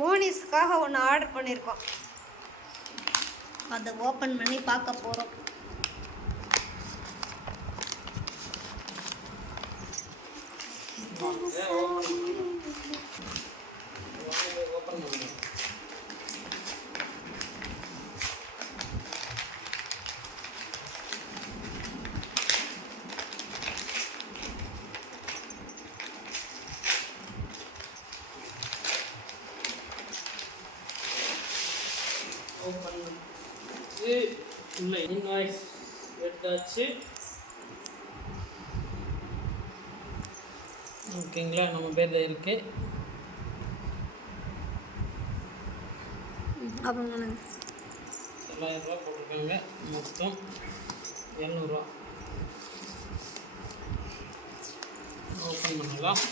மோனிஸ்க்காக ஒன்று ஆர்டர் பண்ணியிருக்கோம். அதை ஓப்பன் பண்ணி பார்க்க போகிறோம். உள்ள இன்வாய்ஸ் எடுத்தாச்சு. ஓகேங்களா, நம்ம பேரில் இருக்கு. அப்புறம் 9,000 ரூபா போட்டிருக்காங்க. மொத்தம் 700 ரூபா. ஓப்பன் பண்ணலாம்.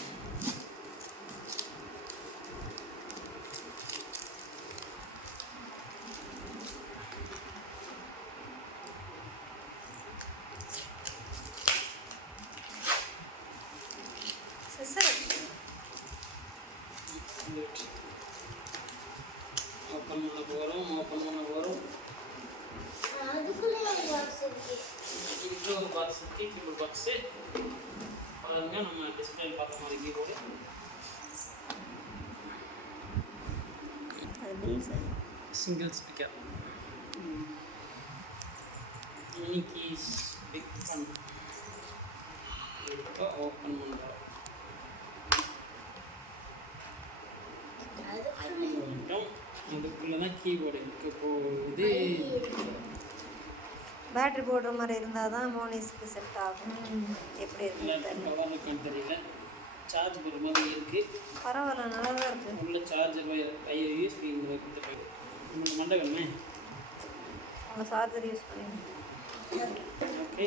ஓப்பன் பண்ண போகிறோம். இது ஒரு பாக்ஸ் இருக்கு. கீபோர்ட் பாக்ஸு பாருங்க, நம்ம டிஸ்பிளே பார்த்த மாதிரி keyboard. Single speaker, mini keys, big fun. இப்போ ஓப்பன் பண்ணுறோம். அதுக்குள்ளே தான் கீபோர்டு இருக்க போகுது. பேட்டரி போடுற மாதிரி இருந்தால் தான் மோனிஸ்க்கு செட் ஆகும். எப்படி இருக்குன்னு தெரியல. சார்ஜ் போடுற மாதிரி இருக்குது. பரவாயில்ல, நல்லா தான் இருக்குது. உள்ள சார்ஜர் யூஎஸ்பி கொடுத்துருக்காங்க. உங்களுக்கு மண்டை வேணுமே, அவங்க சார்ஜர் யூஸ் பண்ணி. ஓகே,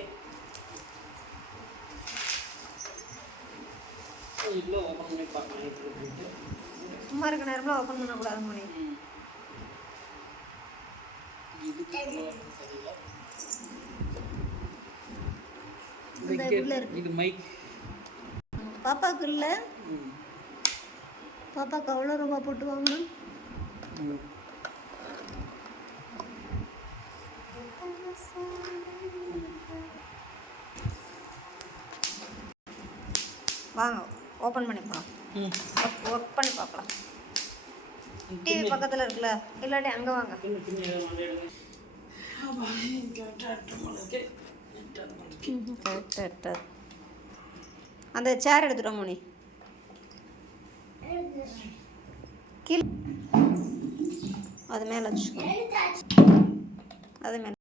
இதில் ஓப்பன் பண்ணி பார்க்கலாம். எப்படி சும்மா இருக்க நேரத்தில் ஓப்பன் பண்ணக்கூடாது மோனி. இது மைக் பாப்பாவுக்கு இல்லை. பாப்பாவுக்கு அவ்வளோ ரூபா போட்டு வாங்கணும். வாங்க ஓப்பன் பண்ணி பார்க்கலாம். ஒர்க் பண்ணி பார்க்கலாம். டிவி பக்கத்தில் இருக்குல்ல, இல்லாட்டி அங்கே வாங்க. அந்த சேர் எடுத்துட்டோம் மோனி. கீழே அது மேலே வச்சுக்கோ. அது மேலே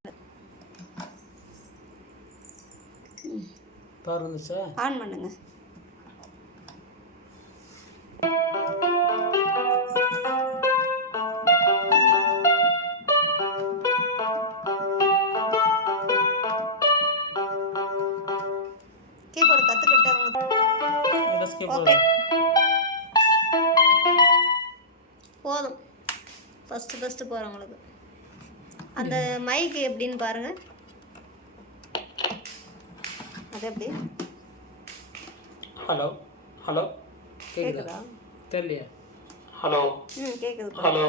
ஆன் பண்ணுங்க. கீபோர்டு கற்றுக்கிட்டவங்க ஓகே போதும். ஃபஸ்ட்டு போகிறவங்களுக்கு அந்த மைக் எப்படின்னு பாருங்கள். அது எப்படி? ஹலோ ஹலோ கேட்குதா? தெரியலையா? ஹலோ கேட்குது. ஹலோ